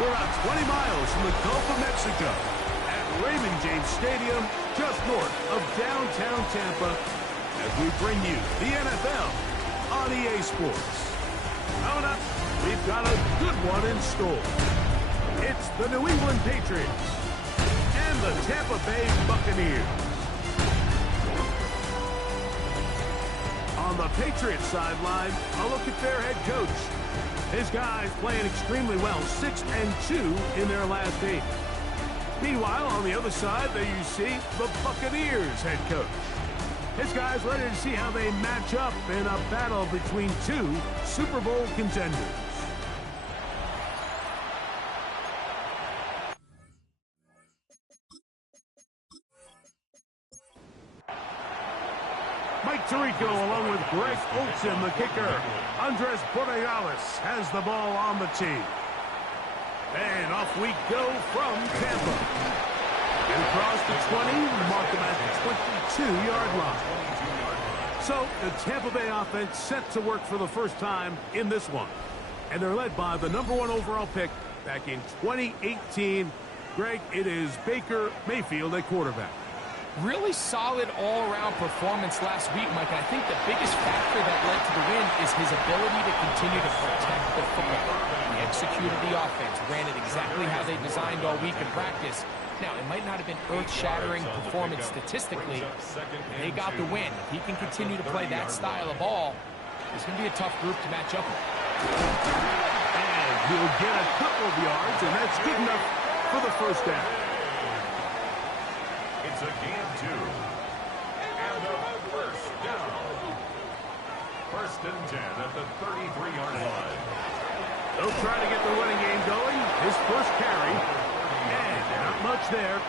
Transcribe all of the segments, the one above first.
We're about 20 miles from the Gulf of Mexico at Raymond James Stadium, just north of downtown Tampa, as we bring you the NFL on EA Sports. Coming up, we've got a good one in store. It's the New England Patriots and the Tampa Bay Buccaneers. On the Patriots sideline, a look at their head coach. His guys playing extremely well, 6-2 in their last 8. Meanwhile, on the other side, there you see the Buccaneers head coach. His guys ready to see how they match up in a battle between two Super Bowl contenders. Mike Tirico along with Greg Olsen, the kicker. Andres Borregales has the ball on the tee. And off we go from Tampa. And across the 20, mark them at the 22-yard line. So the Tampa Bay offense set to work for the first time in this one. And they're led by the #1 overall pick back in 2018. Greg, it is Baker Mayfield at quarterback. Really solid all-around performance last week, Mike. I think the biggest factor that led to the win is his ability to continue to protect the football. He executed the offense, ran it exactly how they designed all week in practice. Now, it might not have been earth-shattering performance statistically, but they got the win. If he can continue to play that style of ball, it's going to be a tough group to match up with. And he'll get a couple of yards, and that's good enough for the first down. It's a game 2. And a first down. First and 10 at the 33-yard line. They'll try to get the running game going. His first carry. And not much there.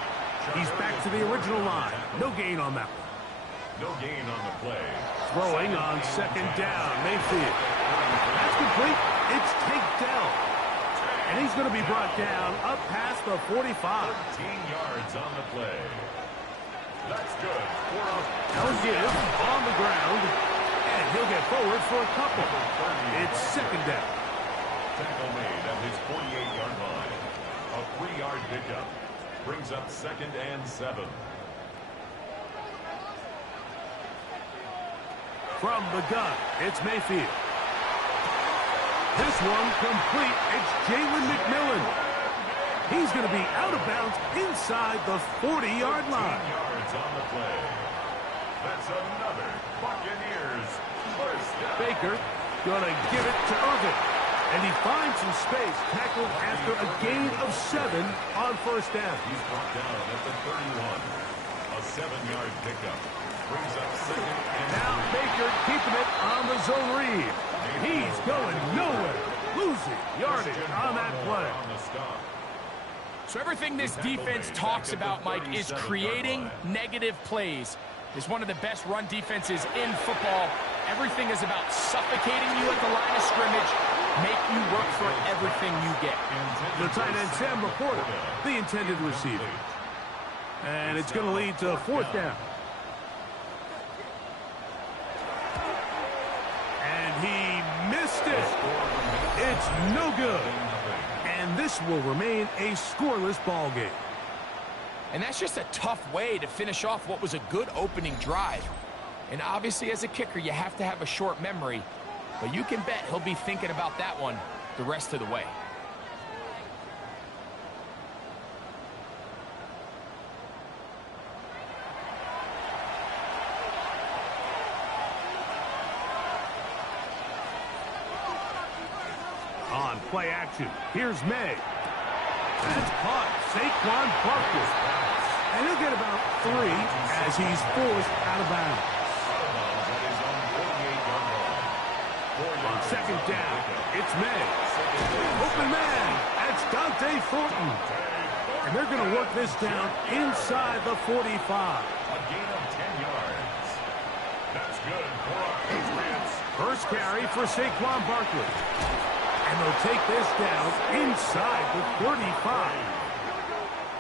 He's back to the original line. No gain on that one. No gain on the play. Throwing on second down. Mayfield. That's complete. It's Tank Dell. And he's going to be brought down up past the 45. 13 yards on the play. That's good. They'll give on the ground. And he'll get forward for a couple. It's second down. Tackle made at his 48-yard line. A 3-yard pickup. Brings up 2nd and 7. From the gun, it's Mayfield. This one complete. It's Jalen McMillan. He's going to be out of bounds inside the 40-yard line. 13 yards on the play. That's another Buccaneers first down. Baker going to give it to Irvin. And he finds some space, tackled after a gain of 7 on first down. He's brought down at the 31. A 7-yard pickup. Brings up 2nd and now Baker keeping it on the zone read. He's going nowhere. Losing yardage on that play. On the stop. So everything this defense talks about, Mike, is creating negative plays. It's one of the best run defenses in football. Everything is about suffocating you at the line of scrimmage, make you work for everything you get. The tight end Sam reported the intended receiver. And it's going to lead to a fourth down. And he missed it. It's no good. And this will remain a scoreless ball game. And that's just a tough way to finish off what was a good opening drive. And obviously, as a kicker, you have to have a short memory. But you can bet he'll be thinking about that one the rest of the way. On play action, here's May. That's caught. Saquon Barkley. And he'll get about 3 as he's forced out of bounds. On second down, it's May. Open man. That's Dante Thornton. And they're going to work this down inside the 45. A gain of 10 yards. That's good for our Patriots. First carry for Saquon Barkley. And they'll take this down inside the 35.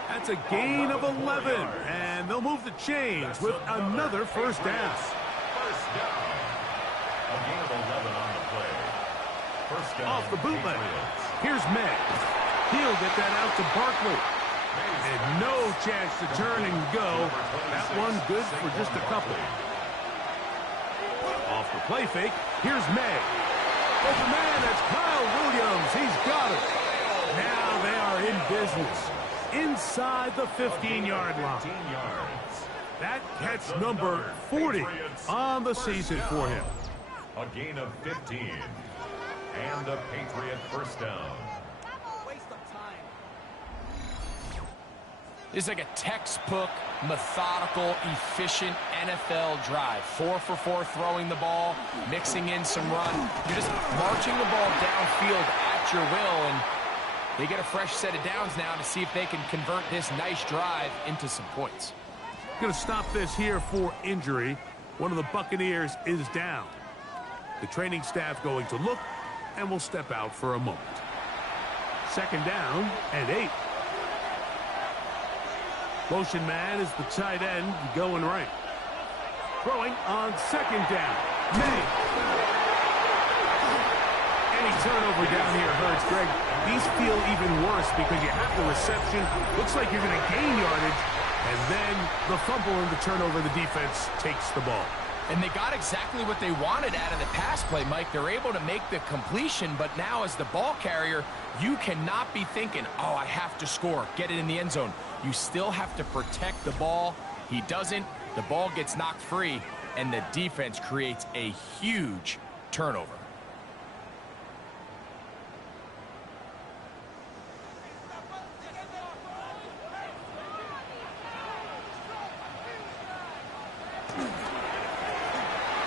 That's a gain of 11. And they'll move the chains with another first down. First down. A gain of 11 on the play. First down. Off the bootleg. Here's May. He'll get that out to Barkley. And no chance to turn and go. That one good for just a couple. Off the play fake, here's May. Open man, that's Kyle Williams. He's got it. Now they are in business. Inside the 15-yard line. That catch number 40 on the season for him. A gain of 15. And a Patriot first down. This is like a textbook, methodical, efficient NFL drive. 4 for 4 throwing the ball, mixing in some run. You're just marching the ball downfield at your will, and they get a fresh set of downs now to see if they can convert this nice drive into some points. Going to stop this here for injury. One of the Buccaneers is down. The training staff going to look and will step out for a moment. Second down and 8. Motion man is the tight end going right. Throwing on second down. May. Any turnover down here hurts, Greg. These feel even worse because you have the reception. Looks like you're going to gain yardage. And then the fumble and the turnover, the defense takes the ball. And they got exactly what they wanted out of the pass play, Mike. They're able to make the completion, but now as the ball carrier, you cannot be thinking, oh, I have to score, get it in the end zone. You still have to protect the ball. He doesn't. The ball gets knocked free, and the defense creates a huge turnover.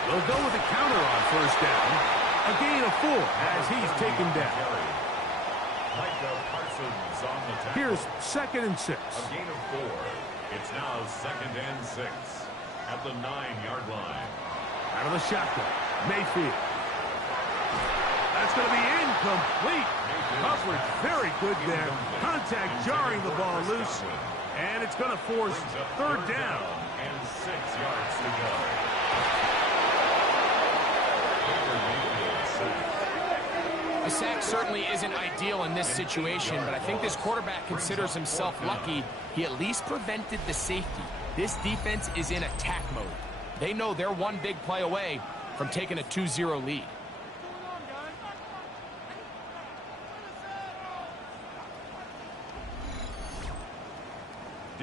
They'll go with a counter on first down. A gain of 4 as he's taken down. Here's second and 6. A gain of 4. It's now second and 6 at the 9-yard line. Out of the shotgun, Mayfield. That's going to be incomplete. Coverage very good there. Contact jarring the ball loose. And it's going to force third down. And 6 yards to go. A sack certainly isn't ideal in this situation, but I think this quarterback considers himself lucky. He at least prevented the safety. This defense is in attack mode. They know they're one big play away from taking a 2-0 lead.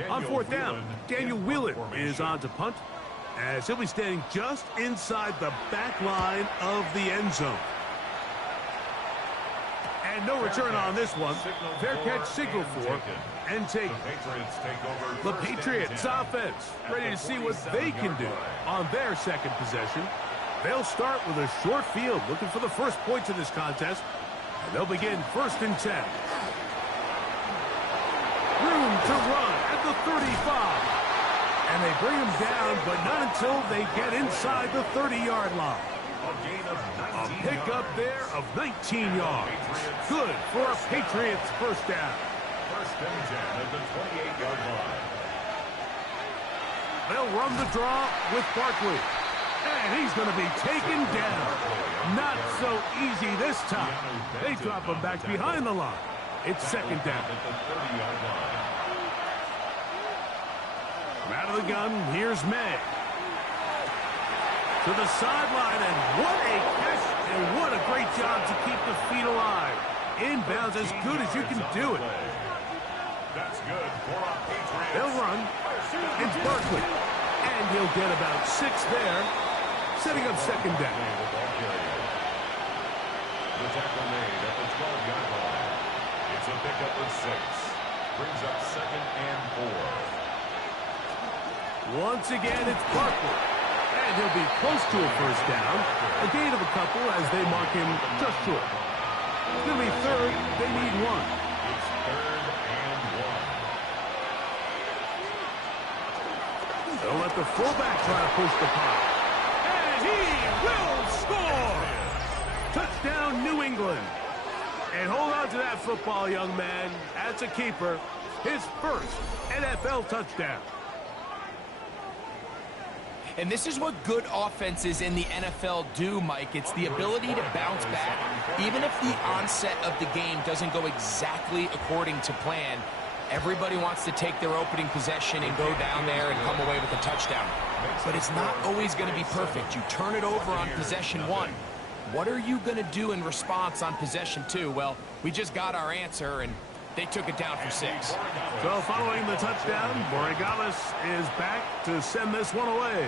On fourth down, Daniel Whelan is on to punt, as he'll be standing just inside the back line of the end zone. And no return on this one. Fair catch signal for and taken. The Patriots offense ready to see what they can do on their second possession. They'll start with a short field looking for the first points of this contest. And they'll begin first and 10. Room to run at the 35. And they bring him down, but not until they get inside the 30-yard line. A pickup there of 19 yards. Good for a Patriots first down. First and 10 at the 28-yard line. They'll run the draw with Barkley. And he's going to be taken down. Not so easy this time. They drop him back behind the line. It's second down. From out of the gun, here's May. To the sideline, and what a catch, and what a great job to keep the feet alive. Inbounds as good as you can do it. That's good for a Patriots. They'll run. It's Barkley. And he'll get about 6 there, setting up second down. The tackle made at the 12-yard line. It's a pickup of 6. Brings up second and 4. Once again, it's Barkley. And he'll be close to a first down. A gain of a couple as they mark him just short. It's going to be third. They need 1. It's third and 1. They'll let the fullback try to push the pile. And he will score! Touchdown, New England. And hold on to that football, young man. That's a keeper. His first NFL touchdown. And this is what good offenses in the NFL do, Mike. It's the ability to bounce back. Even if the onset of the game doesn't go exactly according to plan, everybody wants to take their opening possession and go down there and come away with a touchdown. But it's not always going to be perfect. You turn it over on possession 1. What are you going to do in response on possession 2? Well, we just got our answer, and they took it down for 6. So following the touchdown, Borregales is back to send this one away.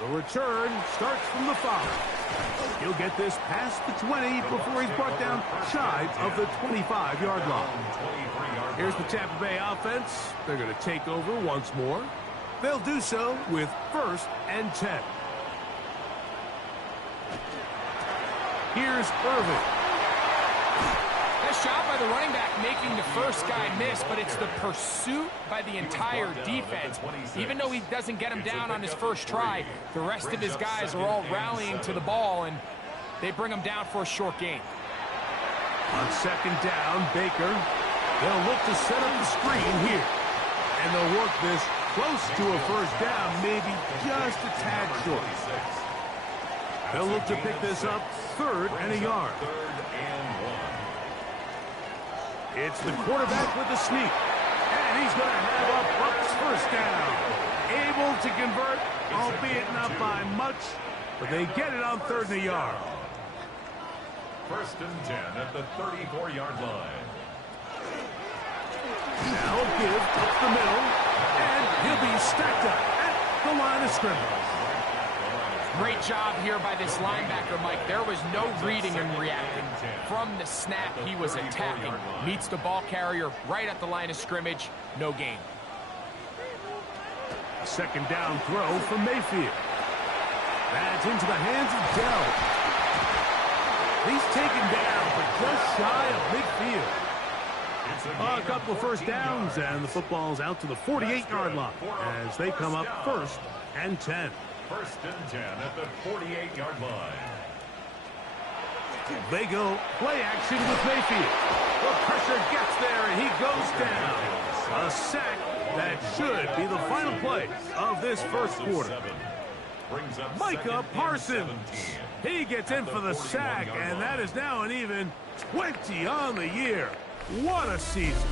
The return starts from the 5. He'll get this past the 20 before he's brought down shy of the 25-yard line. Here's the Tampa Bay offense. They're going to take over once more. They'll do so with 1st and 10. Here's Irvin. Nice job by the running back making the first guy miss, but it's the pursuit by the entire defense. Even though he doesn't get him down on his first try, the rest of his guys are all rallying to the ball, and they bring him down for a short gain. On 2nd down, Baker. They'll look to set up the screen here. And they'll work this close to a 1st down, maybe just a tad short. They'll look to pick this up 3rd and a yard. It's the quarterback with the sneak. And he's going to have a Bucs 1st down. Able to convert, albeit not by much, but they get it on 3rd and a yard. 1st and 10 at the 34-yard line. Now give up the middle, and he'll be stacked up at the line of scrimmage. Great job here by this linebacker, Mike. There was no reading and reacting. From the snap, he was attacking. Meets the ball carrier right at the line of scrimmage. No gain. 2nd down throw for Mayfield. That's into the hands of Dell. He's taken down, but just shy of midfield. A couple of 1st downs, and the football's out to the 48-yard line as they come up 1st and 10. 1st and 10 at the 48-yard line. They go play action with Mayfield. The pressure gets there, and he goes down. A sack that should be the final play of this 1st quarter. Micah Parsons. He gets in for the sack, and that is now an even 20 on the year. What a season.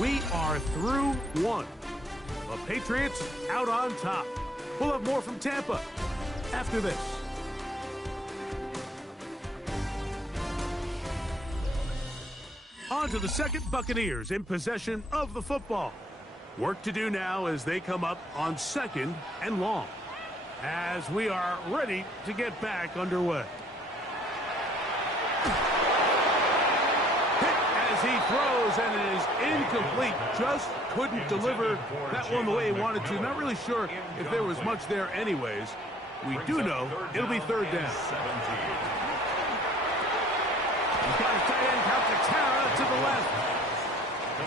We are through 1. The Patriots out on top. We'll have more from Tampa after this. On to the 2nd, Buccaneers in possession of the football. Work to do now as they come up on 2nd and long, as we are ready to get back underway. Hit as he throws, and it is incomplete. Just couldn't deliver that one the way he wanted to. Not really sure if there was much there anyways. We do know it'll be 3rd down. He's got his tight end Calcaterra to the left.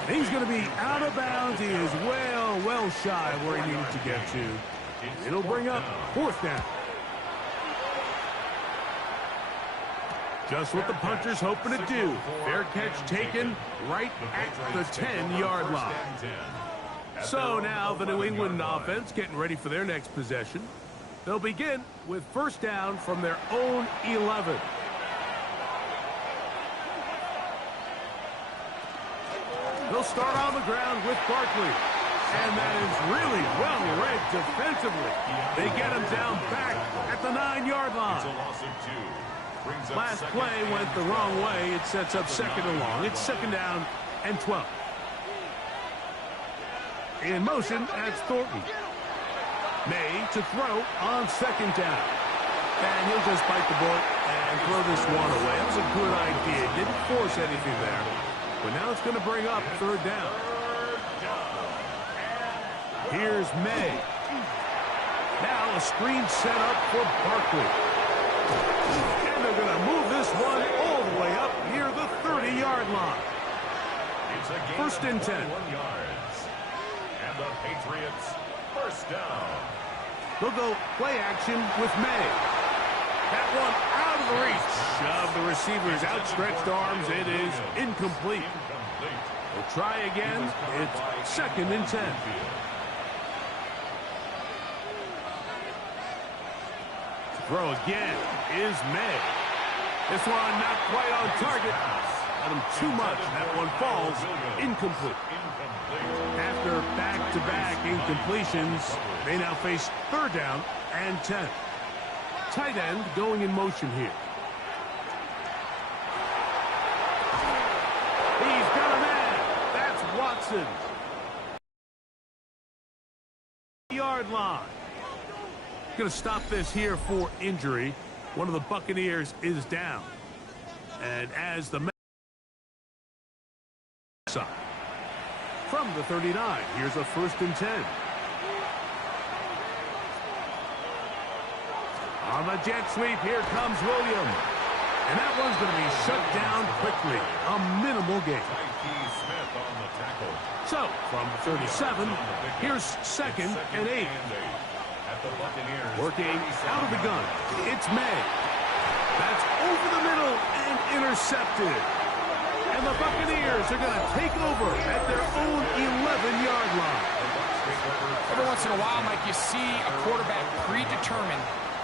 He's going to be out of bounds. He is well shy of where he needed to get to. It'll bring up 4th down. Just what the punter's hoping to do. Fair catch taken right at the 10-yard line. So now the New England offense getting ready for their next possession. They'll begin with 1st down from their own 11. They'll start on the ground with Barkley. And that is really well read defensively. They get him down back at the 9-yard line. Last play went the wrong way. It sets up 2nd and long. It's 2nd down and 12. In motion, that's Thornton. May to throw on 2nd down. And he'll just bite the bullet and throw this one away. That was a good idea. Didn't force anything there. But now it's going to bring up 3rd down. Here's May. Now a screen set up for Barkley. And they're going to move this one all the way up near the 30-yard line. 1st and 10. And the Patriots 1st down. They'll go play action with May. That one out of the reach of the receiver's outstretched arms. It is incomplete. They'll try again. It's 2nd and 10. Throw again is May. This one not quite on target. Got him too much. That one falls incomplete. After back-to-back incompletions, they now face 3rd down and 10. Tight end going in motion here. He's got a man. That's Watson. Yard line. Going to stop this here for injury. One of the Buccaneers is down. And as the side from the 39, here's a 1st and 10. On the jet sweep, here comes William. And that one's going to be shut down quickly. A minimal gain. So, from 37, here's 2nd and 8. Working out of the gun. It's May. That's over the middle and intercepted. And the Buccaneers are going to take over at their own 11-yard line. Every once in a while, Mike, you see a quarterback predetermined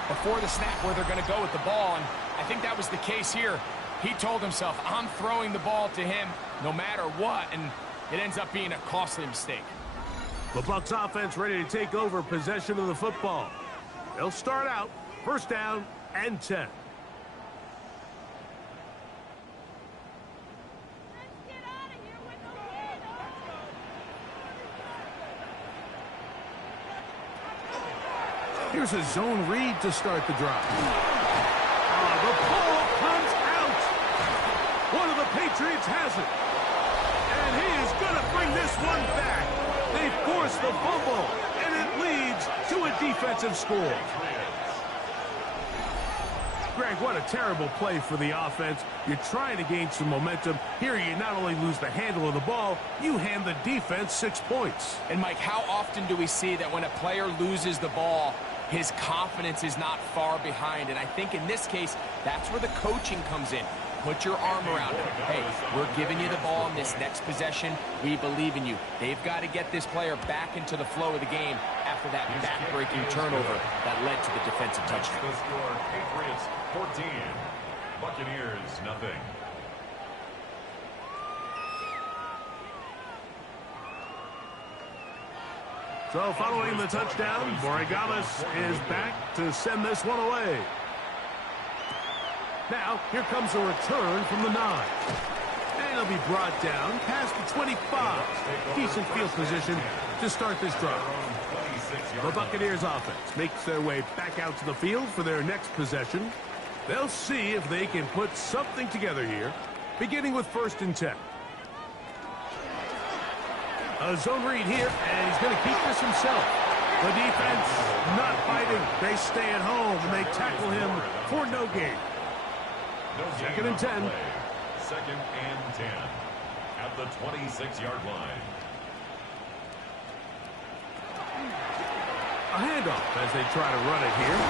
before the snap where they're going to go with the ball, and I think that was the case here. He told himself, I'm throwing the ball to him no matter what, and it ends up being a costly mistake. The Bucs offense ready to take over possession of the football. They'll start out 1st down and 10. Here's a zone read to start the drive. The ball comes out. One of the Patriots has it. And he is going to bring this one back. They force the fumble, and it leads to a defensive score. Greg, what a terrible play for the offense. You're trying to gain some momentum. Here you not only lose the handle of the ball, you hand the defense 6 points. And, Mike, how often do we see that when a player loses the ball, his confidence is not far behind? And I think in this case, that's where the coaching comes in. Put your arm around him. Hey, we're giving you the ball in this next possession. We believe in you. They've got to get this player back into the flow of the game after that back-breaking turnover that led to the defensive touchdown. The score, Patriots 14, Buccaneers nothing. So following the touchdown, Borregales is back to send this one away. Now, here comes a return from the 9. And he'll be brought down past the 25. Decent field position to start this drive. The Buccaneers offense makes their way back out to the field for their next possession. They'll see if they can put something together here, beginning with 1st and 10. A zone read here, and he's going to keep this himself. The defense not fighting. They stay at home, and they tackle him for no gain. 2nd and 10. 2nd and 10 at the 26-yard line. A handoff as they try to run it here.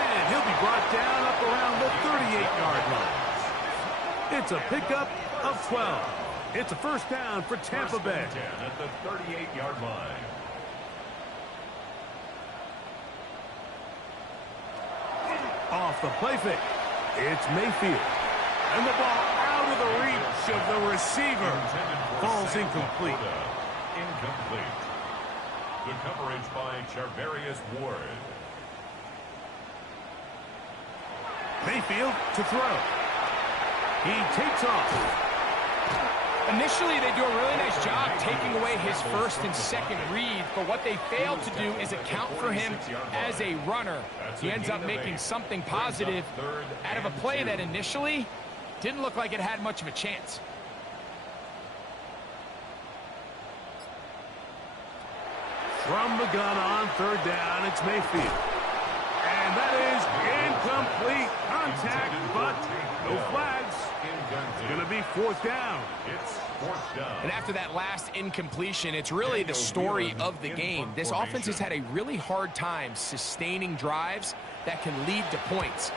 And he'll be brought down up around the 38-yard line. It's a pickup of 12. It's a 1st down for Tampa Bay. 10 at the 38-yard line. Off the play fake. It's Mayfield. And the ball out of the reach of the receiver. Falls incomplete. Incomplete. The coverage by Charvarius Ward. Mayfield to throw. He takes off. Initially, they do a really nice job taking away his 1st and 2nd read, but what they failed to do is account for him as a runner. He ends up making something positive out of a play that initially didn't look like it had much of a chance. From the gun on 3rd down, it's Mayfield. And that is incomplete contact, but no flags. It's going to be 4th down. It's 4th down. And after that last incompletion, it's really the story of the game. This offense has had a really hard time sustaining drives that can lead to points.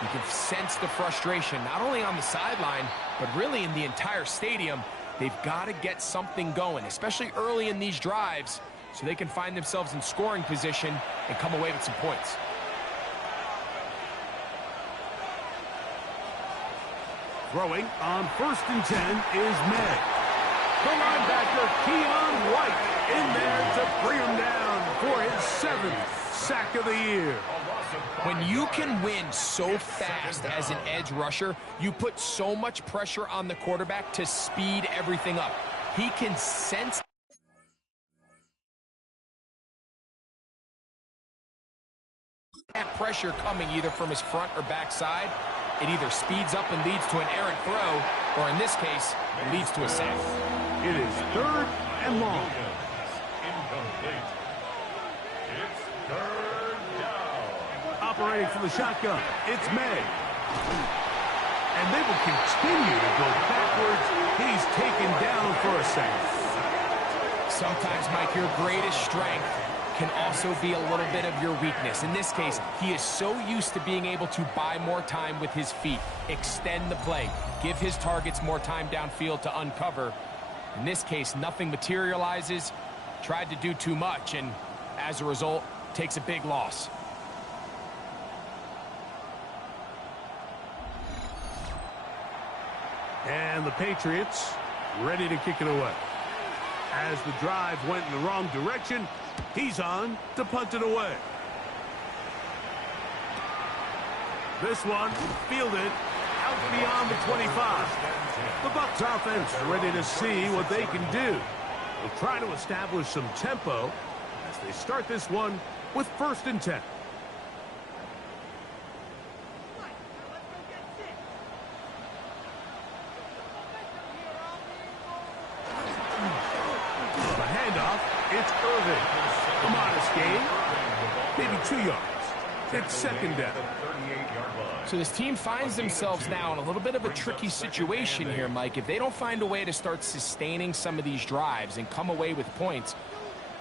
You can sense the frustration, not only on the sideline, but really in the entire stadium. They've got to get something going, especially early in these drives, so they can find themselves in scoring position and come away with some points. Throwing on 1st and 10 is May. The linebacker, Keon White, in there to bring him down for his 7th sack of the year. When you can win so fast as an edge rusher, you put so much pressure on the quarterback to speed everything up. He can sense that pressure coming either from his front or back side. It either speeds up and leads to an errant throw, or in this case, it leads to a sack. It is 3rd and long. Incomplete. It's 3rd down. Operating from the shotgun, it's May. And they will continue to go backwards. He's taken down for a sack. Sometimes, Mike, your greatest strength can also be a little bit of your weakness. In this case, he is so used to being able to buy more time with his feet, extend the play, give his targets more time downfield to uncover. In this case, nothing materializes, tried to do too much, and as a result, takes a big loss. And the Patriots ready to kick it away. As the drive went in the wrong direction, he's on to punt it away. This one fielded out beyond the 25. The Bucs offense ready to see what they can do. They'll try to establish some tempo as they start this one with 1st and 10. It's Irvin. A modest gain. Maybe 2 yards. It's 2nd down. So this team finds themselves now in a little bit of a tricky situation here, Mike. If they don't find a way to start sustaining some of these drives and come away with points,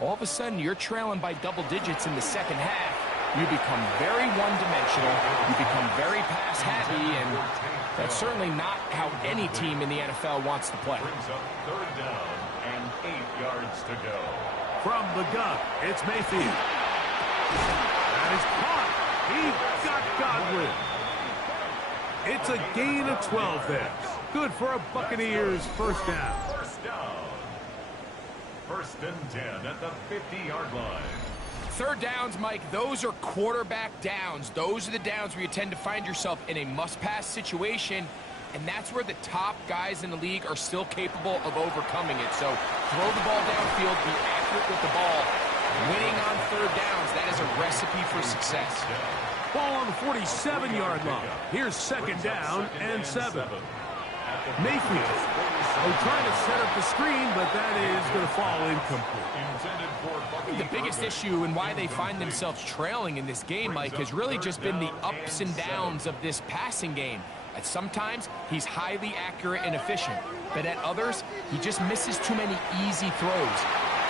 all of a sudden you're trailing by double digits in the 2nd half. You become very one-dimensional. You become very pass-happy, and that's certainly not how any team in the NFL wants to play. Brings up 3rd down and 8 yards to go. From the gun, it's Mayfield. That is caught. He got Godwin. It's a gain of 12 there. Good for a Buccaneers 1st down. 1st down. 1st and 10 at the 50-yard line. 3rd downs, Mike, those are quarterback downs. Those are the downs where you tend to find yourself in a must-pass situation, and that's where the top guys in the league are still capable of overcoming it. So throw the ball downfield, be accurate with the ball. Winning on 3rd downs, that is a recipe for success. Ball on the 47-yard line. Here's 2nd down and 7. Mayfield. Trying to set up the screen, but that is going to fall incomplete. The biggest issue and why they find themselves trailing in this game, Mike, has really just been the ups and downs of this passing game. At sometimes, he's highly accurate and efficient, but at others, he just misses too many easy throws.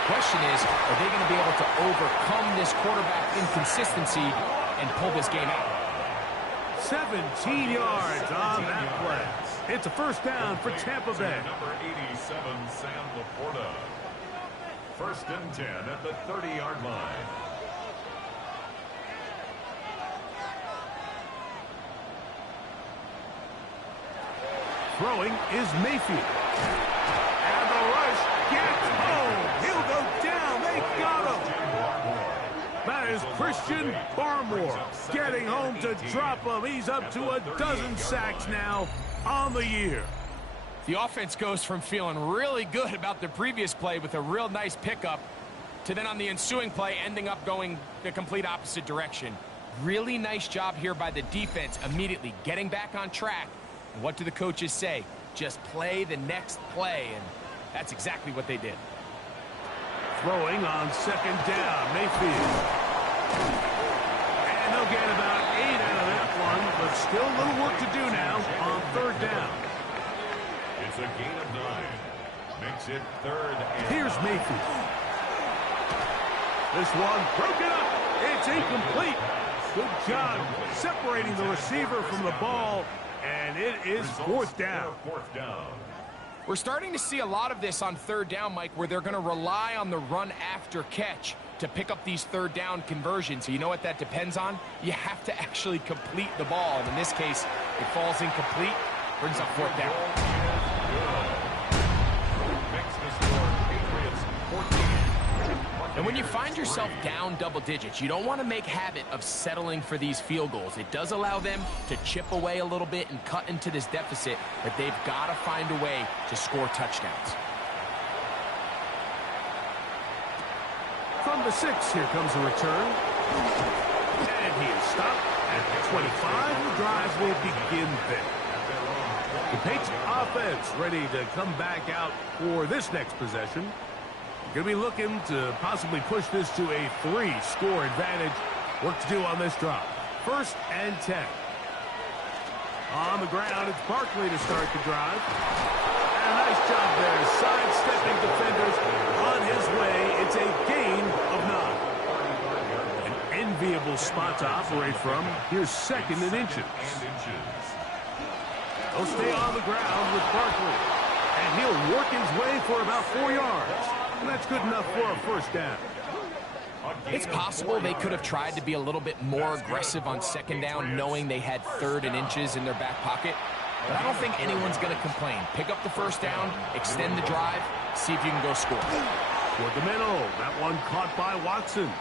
Question is, are they going to be able to overcome this quarterback inconsistency and pull this game out? 17 yards on that play. It's a 1st down for Tampa Bay. Number 87, Sam Laporta. 1st and 10 at the 30-yard line. Throwing is Mayfield. And the rush gets home. He'll go down. They got him. That is Christian Barmore getting home to drop him. He's up to a dozen sacks now on the year. The offense goes from feeling really good about the previous play with a real nice pickup to then on the ensuing play ending up going the complete opposite direction. Really nice job here by the defense immediately getting back on track. And what do the coaches say? Just play the next play, and that's exactly what they did. Throwing on 2nd down, Mayfield. And they'll get about 8 out of that one, but still a little work to do now on 3rd down. It's a gain of 9. Makes it 3rd and Here's Mayfield. This one broken up. It's incomplete. Good job separating the receiver from the ball, and it is 4th down. 4th down. We're starting to see a lot of this on 3rd down, Mike, where they're going to rely on the run after catch to pick up these 3rd down conversions. So you know what that depends on? You have to actually complete the ball. And in this case, it falls incomplete. Brings up fourth down. Makes the score Patriots 14. And when you find yourself down double digits, you don't want to make habit of settling for these field goals. It does allow them to chip away a little bit and cut into this deficit, but they've got to find a way to score touchdowns. From the 6, here comes a return. And he is stopped at the 25. The drive will begin there. The Patriots offense ready to come back out for this next possession. Going to be looking to possibly push this to a 3-score advantage. Work to do on this drive. 1st and 10. On the ground, it's Barkley to start the drive. And a nice job there, sidestepping defenders on his way. It's a gain of 9. An enviable spot to operate from. Here's 2nd and inches. He'll stay on the ground with Barkley. And he'll work his way for about 4 yards. And that's good enough for a 1st down. It's possible they could have tried to be a little bit more aggressive on 2nd down, knowing they had 3rd and inches in their back pocket. But I don't think anyone's going to complain. Pick up the 1st down, extend the drive, see if you can go score. Toward the middle. That one caught by Watson.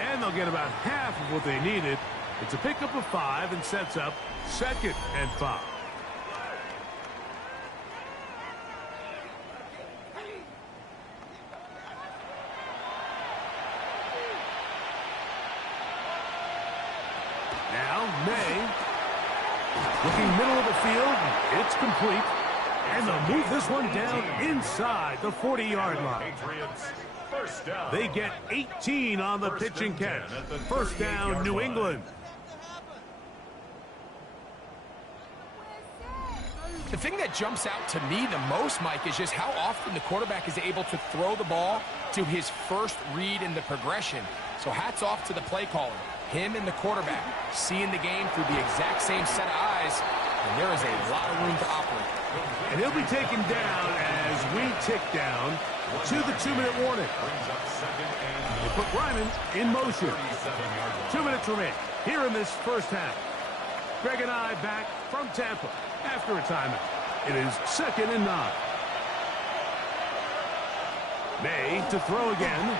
And they'll get about half of what they needed. It's a pickup of 5 and sets up 2nd and 5. Now, May, looking middle of the field, it's complete. And they'll move this one down inside the 40-yard line. They get 18 on the pitch and catch. 1st down, New England. The thing that jumps out to me the most, Mike, is just how often the quarterback is able to throw the ball to his first read in the progression. So hats off to the play caller. Him and the quarterback seeing the game through the exact same set of eyes, and there is a lot of room to operate. And he'll be taken down as we tick down to the 2-minute warning. They put Ryman in motion. 2 minutes remain here in this 1st half. Greg and I back from Tampa after a timeout. It is 2nd and 9. May to throw again.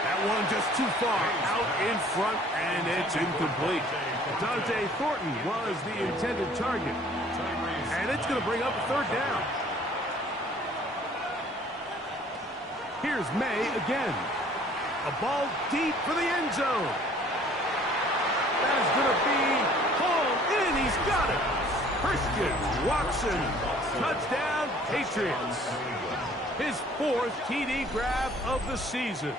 That one just too far out in front, and it's incomplete. Dante Thornton was the intended target. And it's going to bring up a 3rd down. Here's May again. A ball deep for the end zone. That is going to be hauled in. He's got it. Christian Watson. Touchdown, Patriots. His 4th TD grab of the season.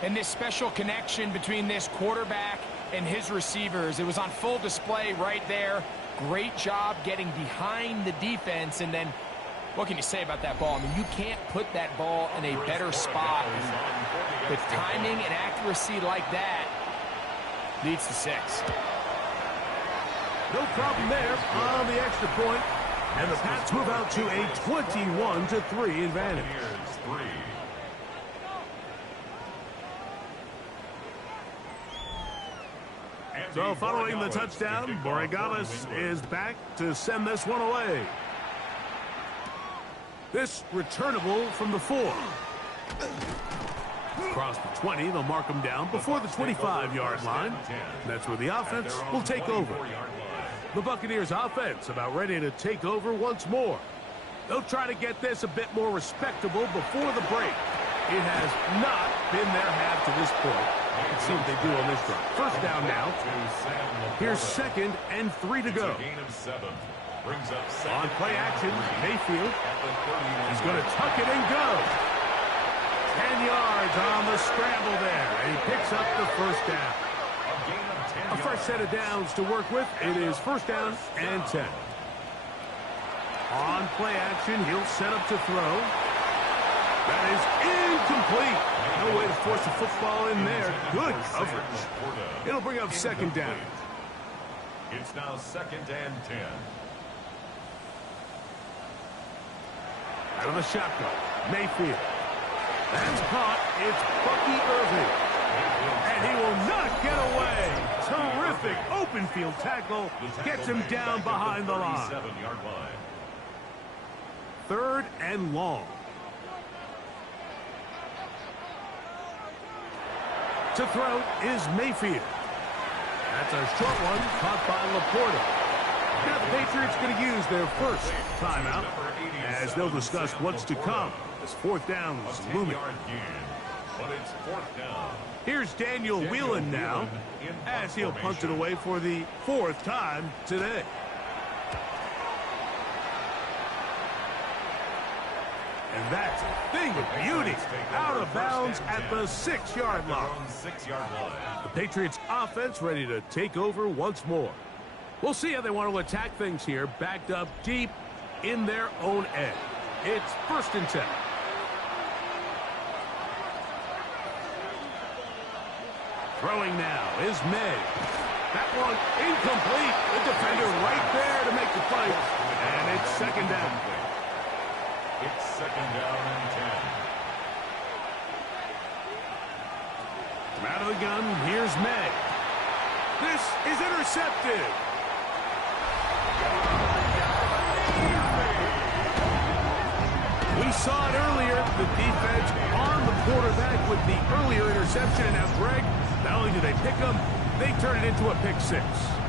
And this special connection between this quarterback and his receivers, it was on full display right there. Great job getting behind the defense. And then, what can you say about that ball? I mean, you can't put that ball in a better spot. And with timing and accuracy like that, leads to 6. No problem there on the extra point. And the Pats move out to a 21-3 advantage. So following the touchdown, Borregales is back to send this one away. This returnable from the 4. Across the 20, they'll mark him down before the 25-yard line. That's where the offense will take over. The Buccaneers offense about ready to take over once more. They'll try to get this a bit more respectable before the break. It has not been their half to this point. Let's see what they do on this drive. 1st down now. Here's 2nd and 3 to go. On play action, Mayfield. He's going to tuck it and go. 10 yards on the scramble there. And he picks up the 1st down. A fresh set of downs to work with. It is 1st down and 10. On play action, he'll set up to throw. That is incomplete. No way to force the football in there. Good coverage. It'll bring up 2nd down. It's now 2nd and 10. Out of the shotgun, Mayfield. That's caught. It's Bucky Irving. And he will not get away. Terrific open field tackle gets him down behind the line. 37-yard line. 3rd and long. To throw is Mayfield. That's a short one caught by Laporta. Now the Patriots going to use their first timeout as they'll discuss what's to come as 4th down is looming. But it's 4th down. Here's Daniel Whelan now as he'll punt it away for the 4th time today. And that's a thing of beauty. Out of bounds at the 6-yard line. The Patriots offense ready to take over once more. We'll see how they want to attack things here, backed up deep in their own end. It's 1st and 10. Throwing now is May. That one incomplete. The defender right there to make the play. And it's 2nd down. It's 2nd down and 10. From out of the gun, here's May. This is intercepted. We saw it earlier. The defense on the quarterback with the earlier interception. And now, Greg, not only do they pick him, they turn it into a pick 6.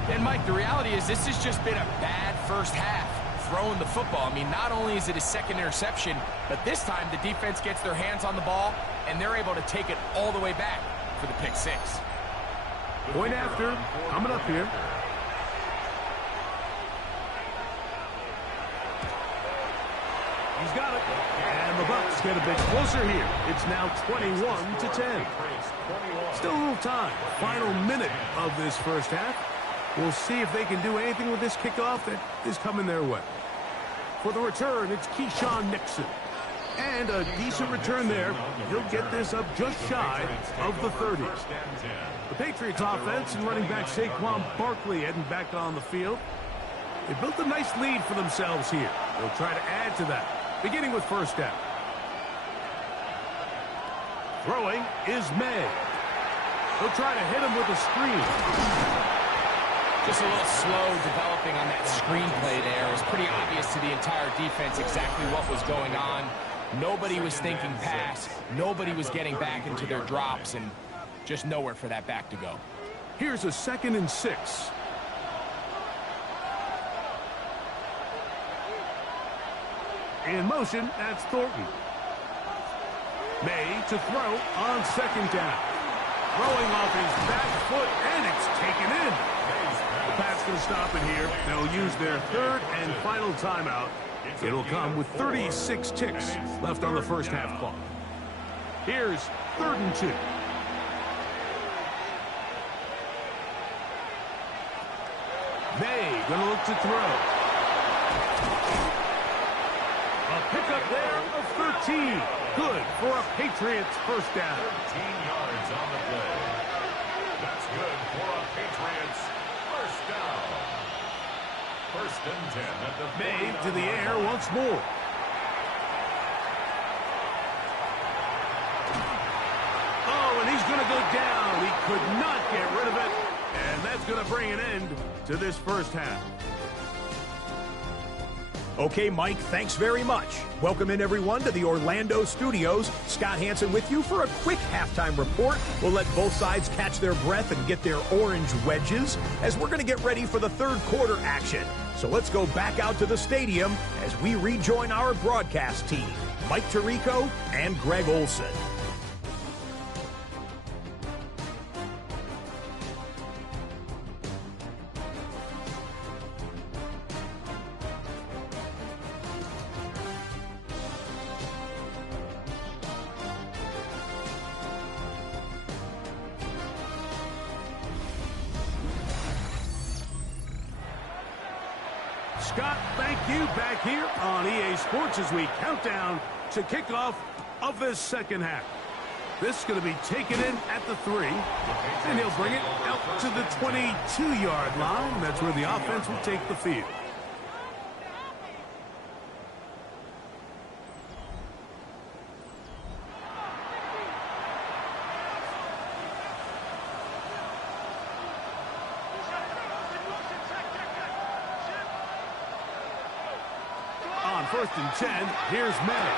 And, Mike, the reality is this has just been a bad first half throwing the football. I mean, not only is it his 2nd interception, but this time the defense gets their hands on the ball, and they're able to take it all the way back for the pick 6. Point after, coming up here. He's got it. And the Bucs get a bit closer here. It's now 21-10. Still a little time. Final minute of this first half. We'll see if they can do anything with this kickoff that is coming their way. For the return, it's Keyshawn Nixon. And a decent return there. He'll get this up just shy of the 30. The Patriots offense and running back Saquon Barkley heading back on the field. They built a nice lead for themselves here. They'll try to add to that, beginning with 1st down. Throwing is May. He'll try to hit him with a screen. Just a little slow developing on that screenplay there. It was pretty obvious to the entire defense exactly what was going on. Nobody was thinking pass. Nobody was getting back into their drops, and just nowhere for that back to go. Here's a 2nd and 6. In motion, that's Thornton. May to throw on 2nd down. Throwing off his back foot, and it's taken in. The Pats going to stop it here. They'll use their 3rd and final timeout. It'll come with 36 ticks left on the first half clock. Here's 3rd and 2. May going to look to throw. A pickup there of 13. Good for a Patriots first down. 13 yards on the play. That's good for a Patriots first down. 1st and 10 at the May to the air once more. Oh, and he's going to go down. He could not get rid of it. And that's going to bring an end to this first half. Okay, Mike, thanks very much. Welcome in, everyone, to the Orlando studios. Scott Hansen with you for a quick halftime report. We'll let both sides catch their breath and get their orange wedges as we're going to get ready for the 3rd quarter action. So let's go back out to the stadium as we rejoin our broadcast team, Mike Tirico and Greg Olson. Scott, thank you back here on EA Sports as we count down to kickoff of this second half. This is going to be taken in at the 3, and he'll bring it out to the 22-yard line. That's where the offense will take the field. first and 10, here's May.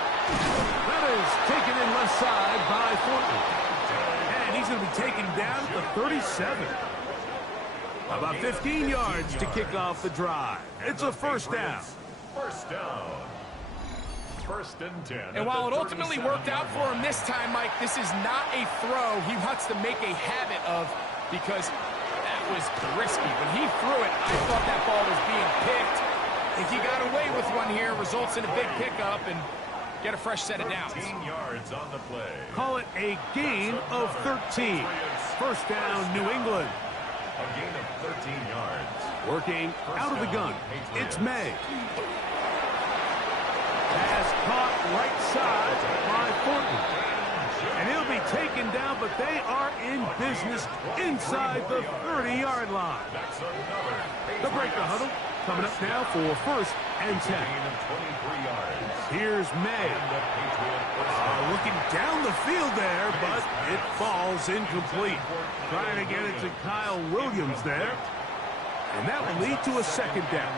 That is taken in left side by Thornton. And he's going to be taken down at the 37. About 15 yards to kick off the drive. It's a first down. First down. First and 10. And while it ultimately worked out for him this time, Mike, this is not a throw he wants to make a habit of, because that was risky. When he threw it, I thought that ball was being picked. I think he got away with one here, results in a big pickup, and get a fresh set of downs. 13 yards on the play. Call it a gain of 13. First down, New England. A gain of 13 yards. Working out of the gun. It's May. Pass caught right side by Thornton. And he'll be taken down, but they are in business inside the 30-yard line. That's another. The break the huddle. Coming up now for first and 10. Gain of 23 yards. Here's May. Looking down the field there, but it falls incomplete. Trying to get it to Kyle Williams there. And that will lead to a second down.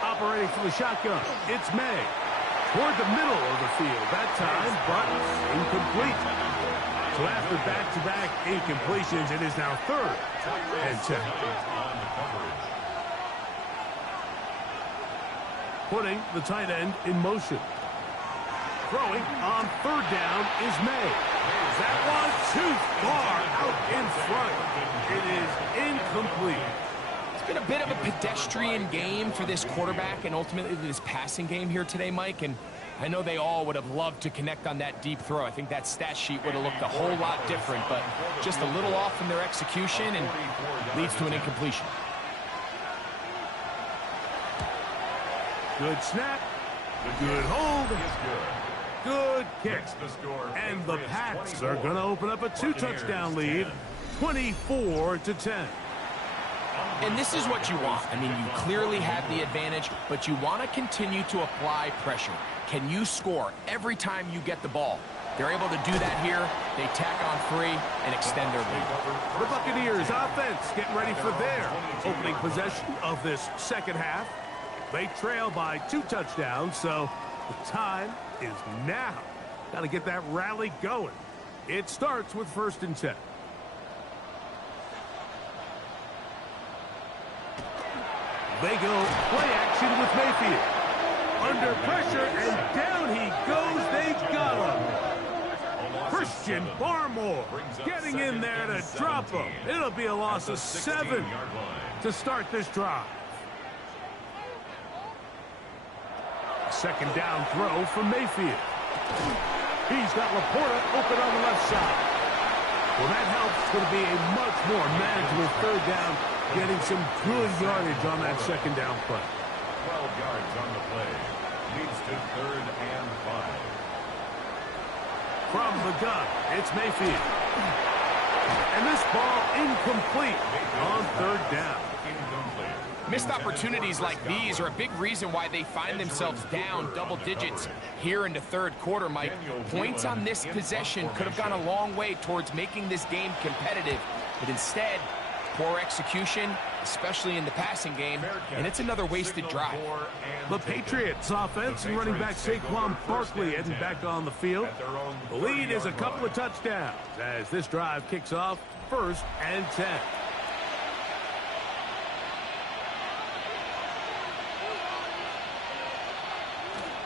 Operating for the shotgun, it's May. Toward the middle of the field that time, but incomplete. So after back-to-back incompletions, it is now third and 10. Putting the tight end in motion. Throwing on third down is May. That one too far out in front. It is incomplete. It's been a bit of a pedestrian game for this quarterback and ultimately this passing game here today, Mike. And I know they all would have loved to connect on that deep throw. I think that stat sheet would have looked a whole lot different, but just a little off in their execution and leads to an incompletion. Good snap. Good hold. Good kick. And the Pats are going to open up a 2-touchdown lead, 24-10. And this is what you want. I mean, you clearly have the advantage, but you want to continue to apply pressure. Can you score every time you get the ball? They're able to do that here. They tack on 3 and extend their lead. The Buccaneers offense getting ready for their opening possession of this second half. They trail by 2 touchdowns, so the time is now. Got to get that rally going. It starts with first and 10. They go play action with Mayfield. Under pressure, and down he goes. They got him. Christian Barmore getting in there to drop him. It'll be a loss of 7 to start this drive. Second down throw from Mayfield. He's got Laporta open on the left side. Well, that helps. It's going to be a much more manageable third down, getting some good yardage on that second down play. 12 yards on the play. Leads to third and 5. From the gun, it's Mayfield. And this ball incomplete on third down. Missed opportunities like these are a big reason why they find themselves down double digits here in the third quarter, Mike. Points on this possession could have gone a long way towards making this game competitive, but instead, poor execution, especially in the passing game, and it's another wasted drive. The Patriots offense and running back Saquon Barkley heading back on the field. The lead is a couple of touchdowns as this drive kicks off first and 10.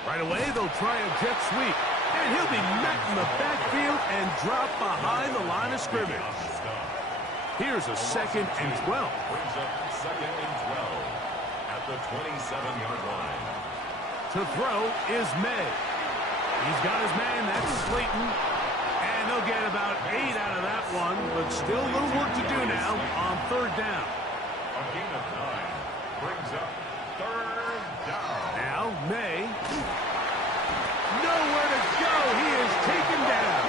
Right away, they'll try a jet sweep. And he'll be met in the backfield and dropped behind the line of scrimmage. Here's a second and 12. Brings up second and 12 at the 27-yard line. To throw is May. He's got his man, that's Slayton. And they'll get about 8 out of that one, but still a little work to do now on third down. A gain of 9 brings up third down. Now, May. Nowhere to go. He is taken down.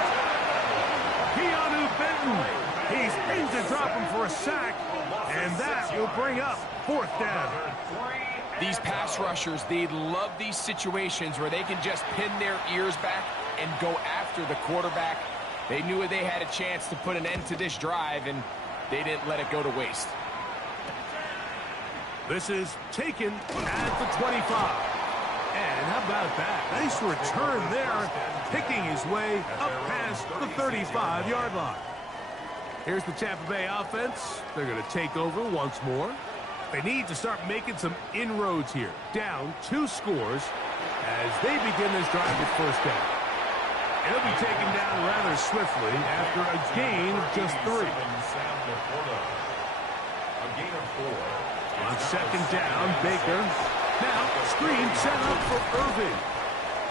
Keanu Benton. He's aimed to drop him for a sack, and that will bring up fourth down. These pass rushers, they love these situations where they can just pin their ears back and go after the quarterback. They knew they had a chance to put an end to this drive, and they didn't let it go to waste. This is taken at the 25. And how about that? Nice return there, picking his way up past the 35-yard line. Here's the Tampa Bay offense. They're going to take over once more. They need to start making some inroads here. Down 2 scores as they begin this drive with first down. It'll be taken down rather swiftly after a gain of just 3. A gain of 4. On second down, Baker. Now, screen set up for Irving.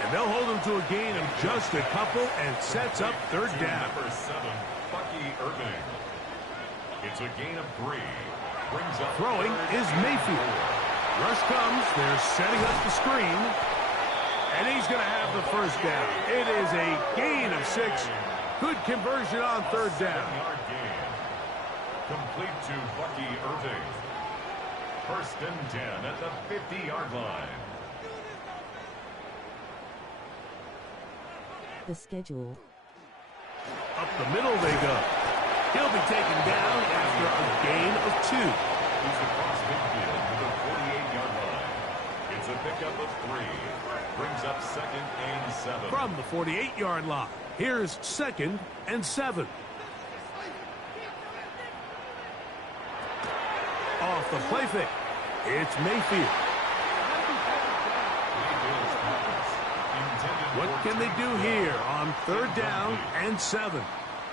And they'll hold him to a gain of just a couple and sets up third down. Number 7, Bucky Irving. It's a gain of 3. Brings up Throwing is Mayfield. Rush comes. They're setting up the screen. And he's going to have the first down. It is a gain of 6. Good conversion on third down. 7-yard gain. Complete to Bucky Irving. First and 10 at the 50-yard line. The schedule. Up the middle they go. He'll be taken down after a gain of 2. He's across midfield to the 48-yard line. It's a pickup of 3. Brings up second and 7. From the 48-yard line, here's second and 7. Off the play fake, it's Mayfield. What can they do here on third down and 7?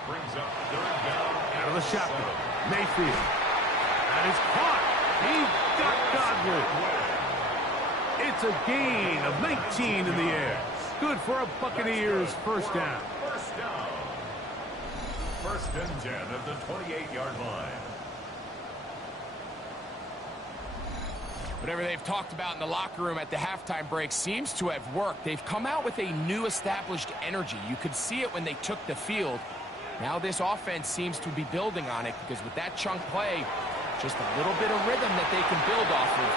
Brings up third down Out of the shotgun, Mayfield. That is caught. He got Godwin. It's a gain of 19 in the air. Good for a Buccaneers first down. First down. First and 10 at the 28-yard line. Whatever they've talked about in the locker room at the halftime break seems to have worked. They've come out with a new established energy. You could see it when they took the field. Now this offense seems to be building on it because with that chunk play, just a little bit of rhythm that they can build off of.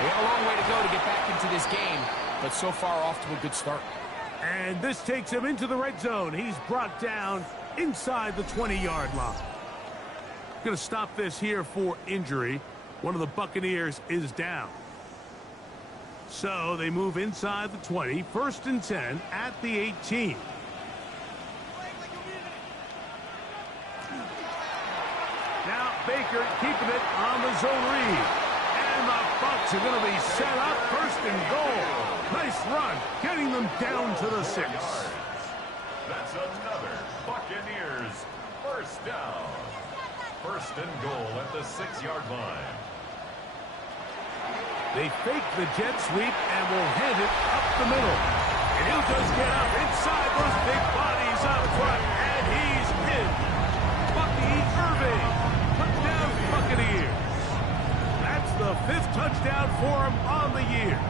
They have a long way to go to get back into this game, but so far off to a good start. And this takes him into the red zone. He's brought down inside the 20-yard line. Going to stop this here for injury. One of the Buccaneers is down. So they move inside the 20. First and 10 at the 18. Now Baker keeping it on the zone read. And the Bucs are going to be set up first and goal. Nice run, getting them down to the 6. That's another Buccaneers first down. First and goal at the 6-yard line. They fake the jet sweep and will hand it up the middle. And he'll just get up inside those big bodies up front. And he's in. Bucky Irving. Touchdown Buccaneers. That's the 5th touchdown for him on the year.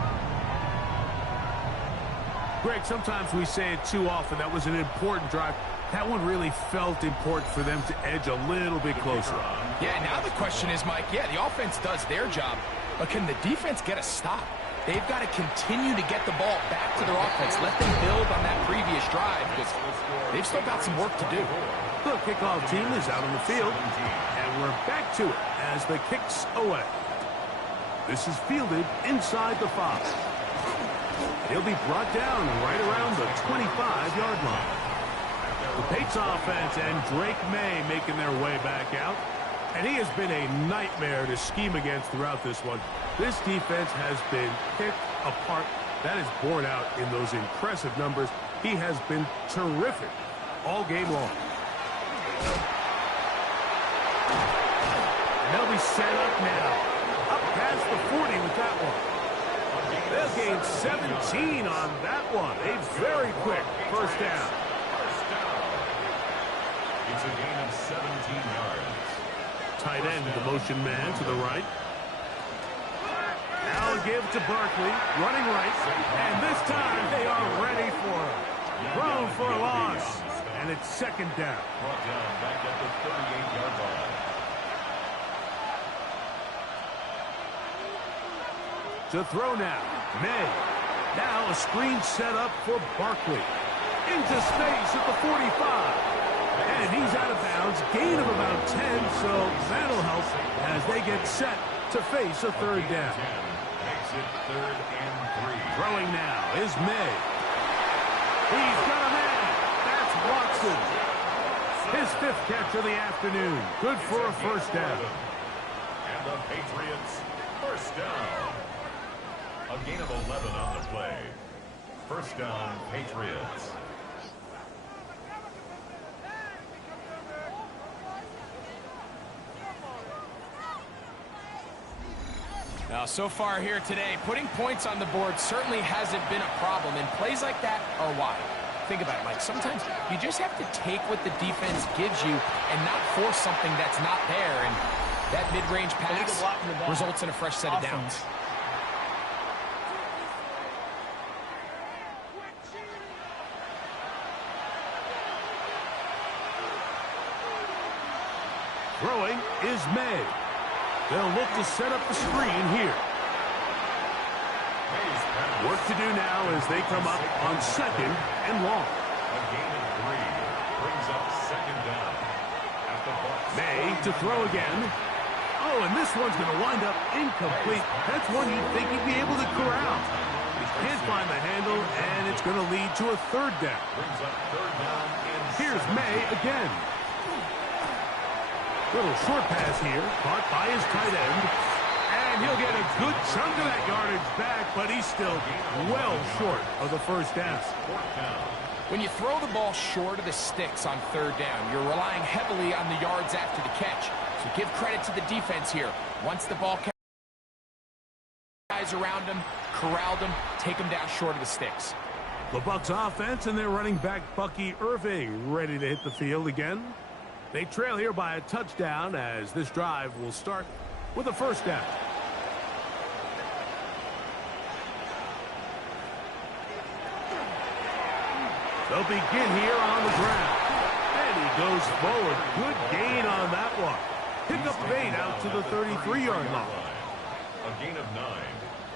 Greg, sometimes we say it too often. That was an important drive. That one really felt important for them to edge a little bit closer. Yeah, now the question is, Mike, yeah, the offense does their job, but can the defense get a stop? They've got to continue to get the ball back to their offense. Let them build on that previous drive because they've still got some work to do. The kickoff team is out on the field, and we're back to it as the kick's away. This is fielded inside the 5. He'll be brought down right around the 25-yard line. The Patriots offense and Drake May making their way back out. And he has been a nightmare to scheme against throughout this one. This defense has been picked apart. That is borne out in those impressive numbers. He has been terrific all game long. And they'll be set up now. Up past the 40 with that one. They'll gain 17 on that one. A very quick first down. It's a gain of 17 yards. Tight end, the motion man to the right. Now give to Barkley, running right. And this time they are ready for him. Thrown for a loss. And it's second down. Brought down back at the 38-yard line. To throw now, May. Now a screen set up for Barkley. Into space at the 45. And he's out of bounds. Gain of about 10, so that'll help as they get set to face a third down. Makes it 3rd and 3. Throwing now is May. He's got a man. That's Watson. His 5th catch of the afternoon. Good for a first down. And the Patriots, first down. A gain of 11 on the play. First down, Patriots. Now, so far here today, putting points on the board certainly hasn't been a problem, and plays like that are why. Think about it, Mike. Sometimes you just have to take what the defense gives you and not force something that's not there, and that mid-range pass results in a fresh set of downs. Throwing is May. They'll look to set up the screen here. Work to do now as they come up on 2nd and long. A gain of 3 brings up 2nd down. At the Bucs. May to throw again. Oh, and this one's going to wind up incomplete. That's one you'd think he'd be able to corral. He can't find the handle, and it's going to lead to a 3rd down. Brings up 3rd down and Here's May again. Little short pass here, caught by his tight end. And he'll get a good chunk of that yardage back, but he's still well short of the first down. When you throw the ball short of the sticks on 3rd down, you're relying heavily on the yards after the catch. So give credit to the defense here. Once the ball guys around him, corralled him, take him down short of the sticks. The Bucs offense and their running back Bucky Irving ready to hit the field again. They trail here by a touchdown as this drive will start with a first down. They'll begin here on the ground. And he goes forward. Good gain on that one. Pick up 8 out to the 33-yard line. A gain of 9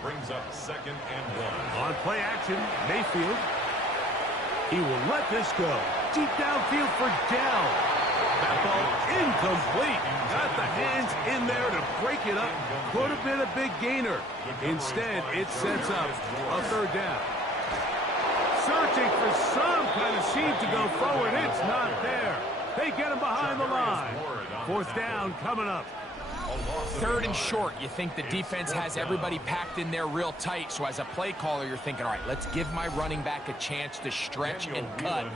brings up 2nd and 1. On play action, Mayfield. He will let this go. Deep downfield for Dell. That ball incomplete. Got the hands in there to break it up. Could have been a big gainer. Instead, it sets up a 3rd down. Searching for some kind of seam to go forward. It's not there. They get him behind the line. 4th down coming up. 3rd and short. You think the defense has everybody packed in there real tight. So as a play caller, you're thinking, all right, let's give my running back a chance to stretch and cut.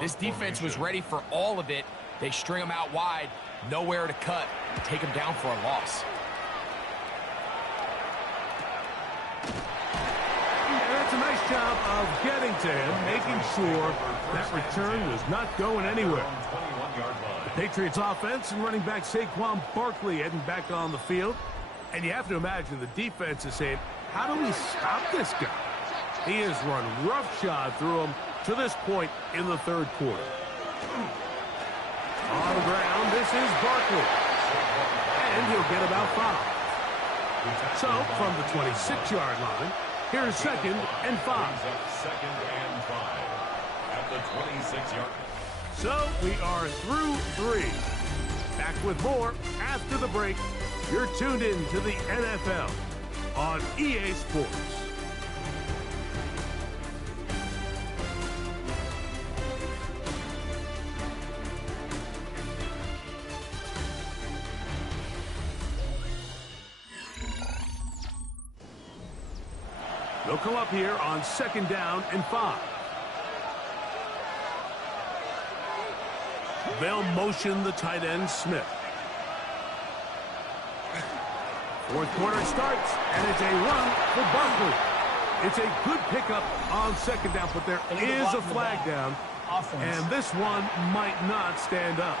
This defense was ready for all of it. They string him out wide, nowhere to cut, take him down for a loss. And that's a nice job of getting to him, making sure that return was not going anywhere. The Patriots offense and running back Saquon Barkley heading back on the field. And you have to imagine the defense is saying, how do we stop this guy? He has run roughshod through him to this point in the 3rd quarter. On the ground, this is Barkley. And he'll get about 5. So, from the 26-yard line, here's 2nd and 5. 2nd and 5 at the 26-yard. So, we are through 3. Back with more after the break. You're tuned in to the NFL on EA Sports. They'll come up here on 2nd down and 5. They'll motion the tight end Smith. 4th quarter starts, and it's a run for Barkley. It's a good pickup on 2nd down, but there is a flag down, and this one might not stand up.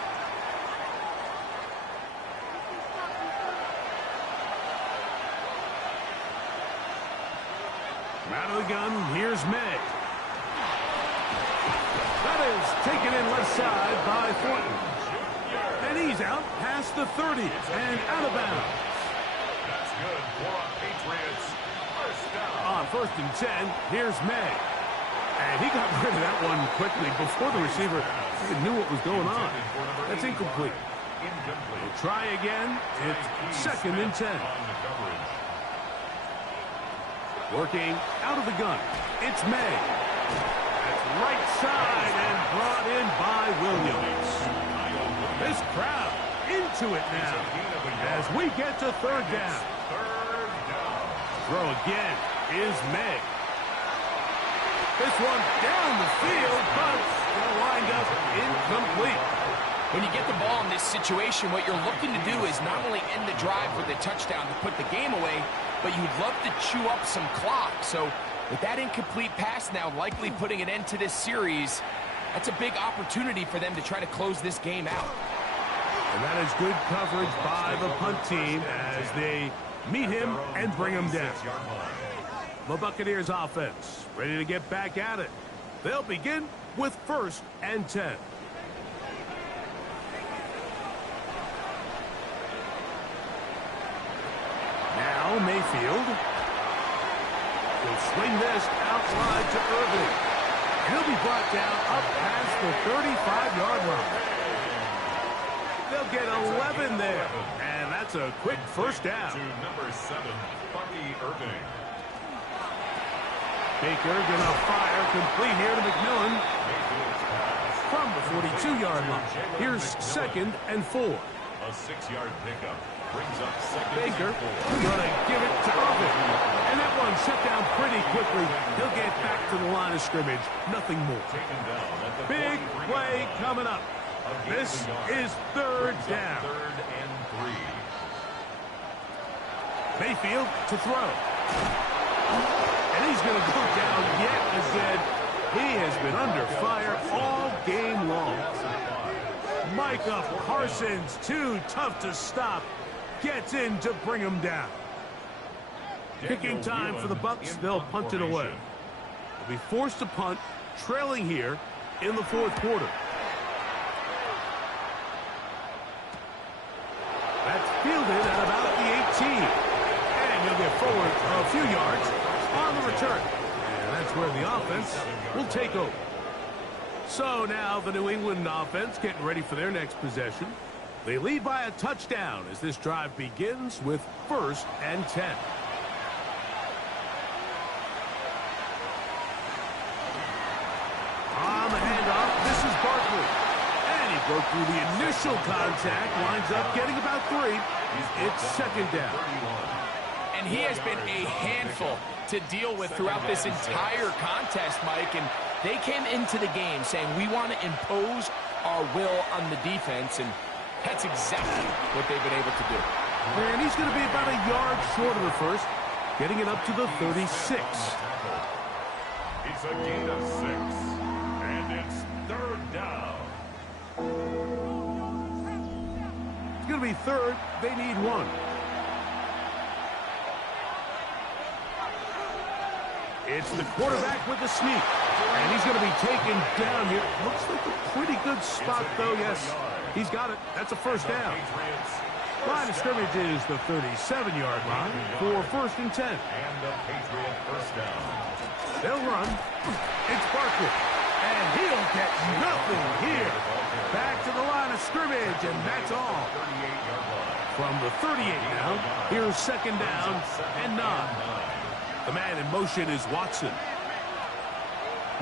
Out of the gun, here's May. That is taken in left side by Thornton. And he's out past the 30 and out of bounds. That's good for a Patriots first down. On 1st and 10, here's May. And he got rid of that one quickly before the receiver even knew what was going on. That's incomplete. incomplete. We'll try again. It's 2nd and 10. On the coverage. Working out of the gun. It's May. That's right side and brought in by Williams. This crowd into it now as we get to 3rd down. Third down. Throw again is May. This one down the field, but still lined up incomplete. When you get the ball in this situation, what you're looking to do is not only end the drive with a touchdown to put the game away, but you'd love to chew up some clock. So with that incomplete pass now likely putting an end to this series, that's a big opportunity for them to try to close this game out. And that is good coverage by the punt team as they meet him and bring him down. The Buccaneers offense ready to get back at it. They'll begin with 1st and 10. Now Mayfield will swing this out wide to Irving. He'll be brought down up past the 35-yard line. They'll get 11 there, and that's a quick 1st down. To number 7, Bucky Irving. Baker gonna fire complete here to McMillan from the 42-yard line. Here's 2nd and 4. A 6-yard pickup brings up 2nd Baker and 4. gonna give it to Irving, and that one shut down pretty quickly. He'll get back to the line of scrimmage, nothing more. Taken down at the Big 43 play yard line. coming up. This is 3rd down. 3rd and 3. Mayfield to throw. And he's going to go down yet again. He has been under fire all game long. Micah Parsons, too tough to stop, gets in to bring him down. Kicking time for the Bucs. They'll punt it away. They'll be forced to punt, trailing here in the 4th quarter. That's fielded at about the 18. And he'll get forward a few yards on the return. And that's where the offense will take over. So now the New England offense getting ready for their next possession. They lead by a touchdown as this drive begins with 1st and 10. On the handoff, this is Barkley. And he broke through the initial contact, winds up getting about 3. It's 2nd down. And he has been a handful to deal with throughout this entire contest, Mike. And they came into the game saying, we want to impose our will on the defense. And that's exactly what they've been able to do. And he's going to be about a yard short of the 1st, getting it up to the 36. It's a gain of 6. And it's 3rd down. It's going to be 3rd. They need 1. It's the quarterback with the sneak. And he's going to be taken down here. Looks like a pretty good spot, though. Yes, he's got it. That's a 1st down. Line of scrimmage is the 37-yard line for 1st and 10. And the Patriot 1st down. They'll run. It's Barkley. And he'll get nothing here. Back to the line of scrimmage, and that's all. 38-yard line. From the 38 now, here's 2nd down and 9. The man in motion is Watson.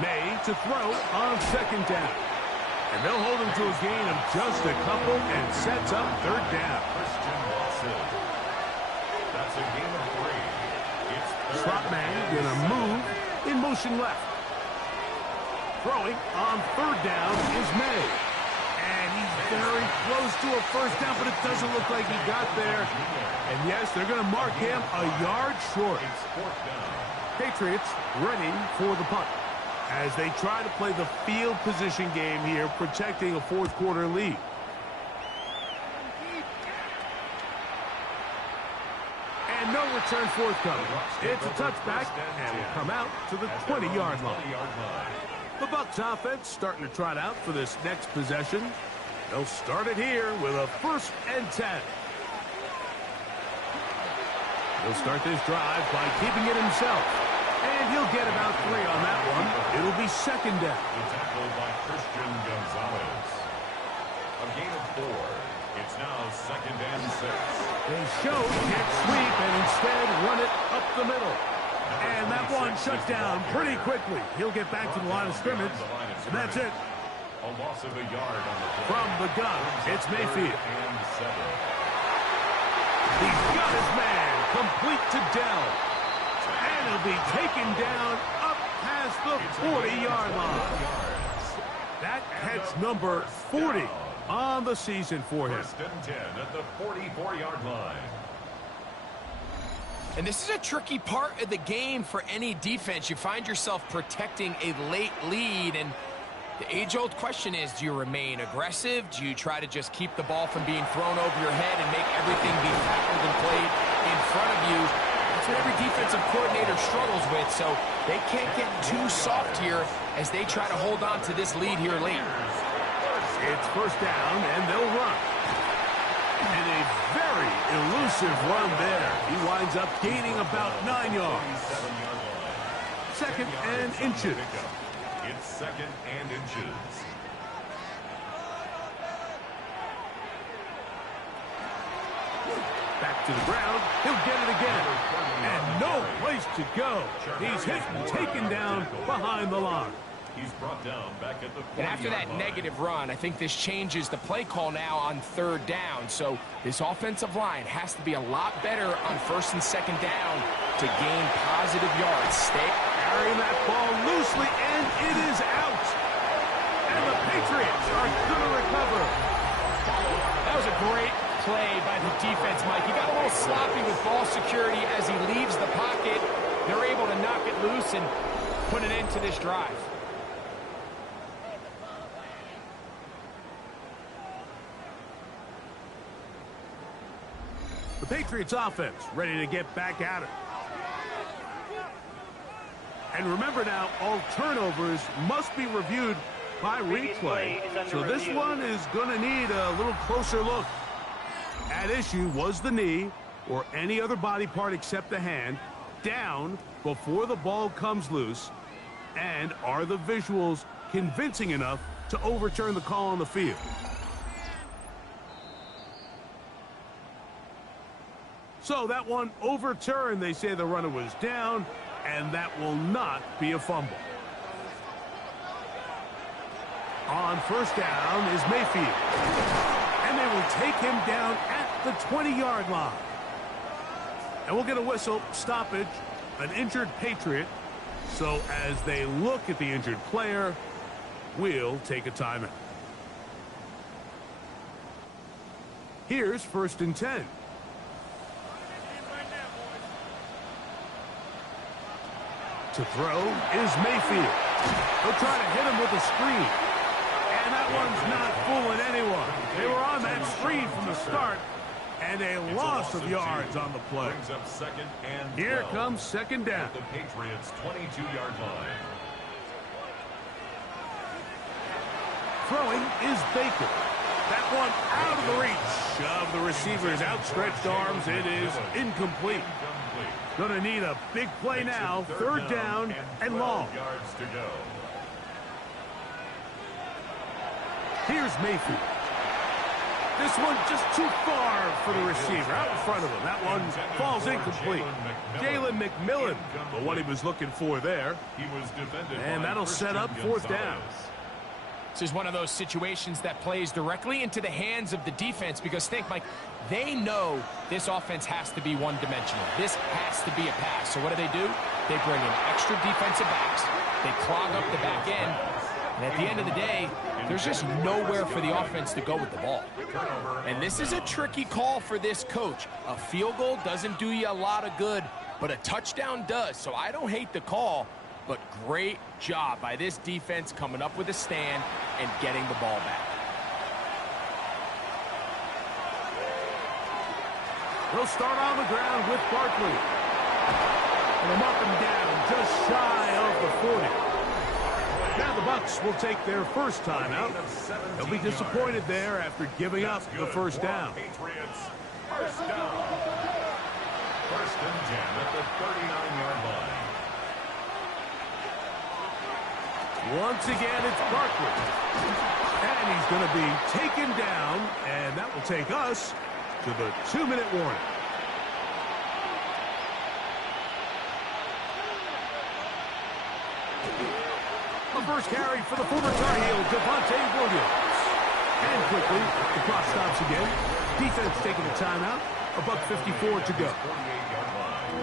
May to throw on 2nd down. And they'll hold him to a gain of just a couple and sets up 3rd down. Christian Watson. That's a gain of 3. It's 3rd. Slot man gonna move in motion left. Throwing on 3rd down is May. And he's very close to a 1st down, but it doesn't look like he got there. And yes, they're going to mark him a yard short. It's 4th down. Patriots ready for the punt as they try to play the field position game here, protecting a 4th quarter lead. And no return forthcoming. It's a touchback, and will come out to the 20-yard line. The Bucs offense starting to trot out for this next possession. They'll start it here with a 1st and 10. He'll start this drive by keeping it himself. And he'll get about 3 on that one. It'll be 2nd down. The tackle by Christian Gonzalez. A gain of 4. It's second and 6. They show jet sweep and instead run it up the middle. And that one shut down pretty quickly. He'll get back to the line of scrimmage, and that's it. A loss of a yard on the play. From the gun, it's Mayfield. And 7. He's got his man, complete to Dell. And he'll be taken down up past the 40-yard line. That catch number 40 on the season for him. First and 10 at the 44-yard line. And this is a tricky part of the game for any defense. You find yourself protecting a late lead, and the age-old question is, do you remain aggressive? Do you try to just keep the ball from being thrown over your head and make everything be tackled and played in front of you? That's what every defensive coordinator struggles with, so they can't get too soft here as they try to hold on to this lead here late. It's first down, and they'll run. And a very elusive run there. He winds up gaining about 9 yards. Second and inches. It's second and inches. Back to the ground. He'll get it again. And no place to go. He's hit and taken down behind the line. He's brought down back at the 40-yard And after that negative run, I think this changes the play call now on third down. So this offensive line has to be a lot better on first and second down to gain positive yards. Stay carrying that ball loosely, and it is out. And the Patriots are going to recover. That was a great play by the defense, Mike. He got a little sloppy with ball security as he leaves the pocket. They're able to knock it loose and put an end to this drive. The Patriots offense ready to get back at it. And remember now, all turnovers must be reviewed by replay. So this one is going to need a little closer look. At issue was the knee or any other body part except the hand down before the ball comes loose. And are the visuals convincing enough to overturn the call on the field? So that one overturned. They say the runner was down, and that will not be a fumble. On first down is Mayfield. And they will take him down at the 20-yard line. And we'll get a whistle, stoppage, an injured Patriot. So as they look at the injured player, we'll take a timeout. Here's first and 10. To throw is Mayfield. They'll try to hit him with a screen. And that one's not fooling anyone. They were on that screen from the start. And a loss of yards on the play. Brings up second and 12. Here comes second down. At the Patriots' 22-yard line. Throwing is Baker. That one out of the reach of the receiver's outstretched arms. It is incomplete. Going to need a big play now. Third down and long. Yards to go. Here's Mayfield. This one just too far for the receiver. Out in front of him. That one falls incomplete. Jalen McMillan, but what he was looking for there. He was defended and that'll set up fourth down. This is one of those situations that plays directly into the hands of the defense because think, Mike, they know this offense has to be one-dimensional. This has to be a pass. So what do? They bring in extra defensive backs. They clog up the back end. And at the end of the day, there's just nowhere for the offense to go with the ball. And this is a tricky call for this coach. A field goal doesn't do you a lot of good, but a touchdown does. So I don't hate the call, but great job by this defense coming up with a stand and getting the ball back. They'll start on the ground with Barkley. And they'll mark him down just shy of the 40. Now the Bucs will take their first timeout. They'll be disappointed there after giving up the first down. Patriots, first down. First and 10 at the 39-yard line. Once again, it's Barkley. And he's going to be taken down, and that will take us to the 2-minute warning. The first carry for the former Tar Heel, Williams. And quickly, the clock stops again. Defense taking a timeout. $1:54 to go.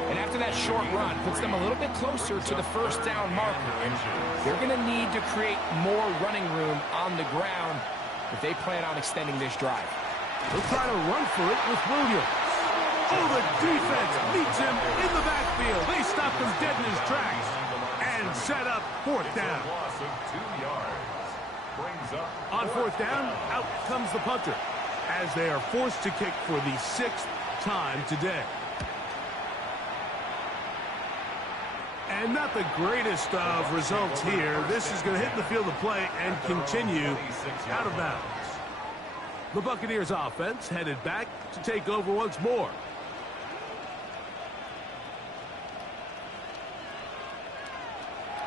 And after that short run, puts them a little bit closer to the first down marker. And they're going to need to create more running room on the ground if they plan on extending this drive. They'll try to run for it with Williams. Oh, the defense meets him in the backfield. They stopped him dead in his tracks and set up fourth down. On fourth down, out comes the punter as they are forced to kick for the 6th time today. And not the greatest of results here. This is going to hit the field of play and continue out of bounds. The Buccaneers offense headed back to take over once more.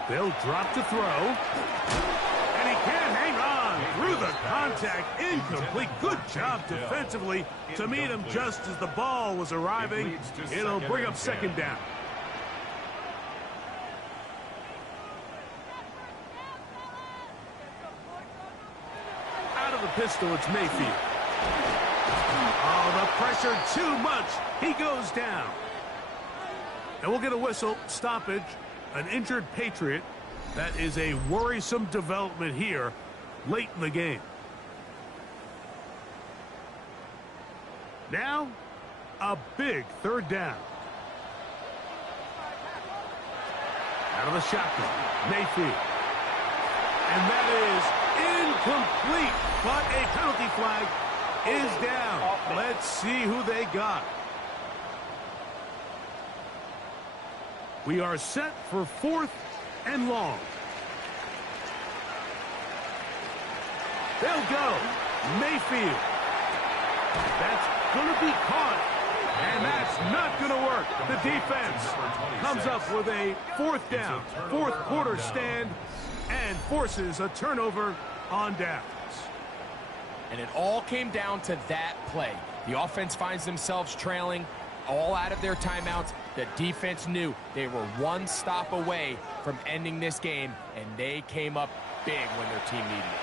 They'll drop to throw. And he can't hang on through the contact. Incomplete. Good job defensively to meet him just as the ball was arriving. It'll bring up second down. Out of the pistol, it's Mayfield. Oh, the pressure too much. He goes down. And we'll get a whistle, stoppage. An injured Patriot. That is a worrisome development here late in the game. Now, a big third down. Out of the shotgun, Mayfield. And that is incomplete, but a penalty flag is down. Let's see who they got. We are set for 4th and long. They'll go. Mayfield. That's going to be caught. And that's not going to work. The defense comes up with a 4th down, 4th quarter stand, and forces a turnover on downs. And it all came down to that play. The offense finds themselves trailing, all out of their timeouts. The defense knew they were one stop away from ending this game, and they came up big when their team needed it.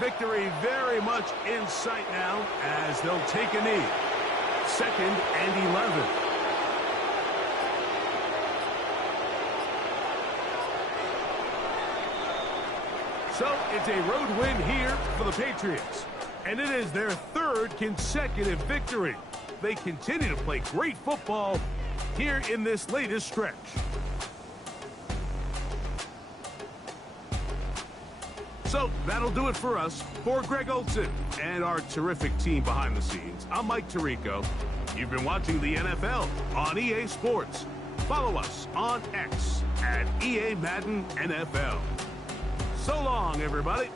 Victory very much in sight now as they'll take a knee. 2nd and 11. So it's a road win here for the Patriots. And it is their 3rd consecutive victory. They continue to play great football here in this latest stretch. So that'll do it for us. For Greg Olson and our terrific team behind the scenes, I'm Mike Tirico. You've been watching the NFL on EA Sports. Follow us on X at EA Madden NFL. So long, everybody.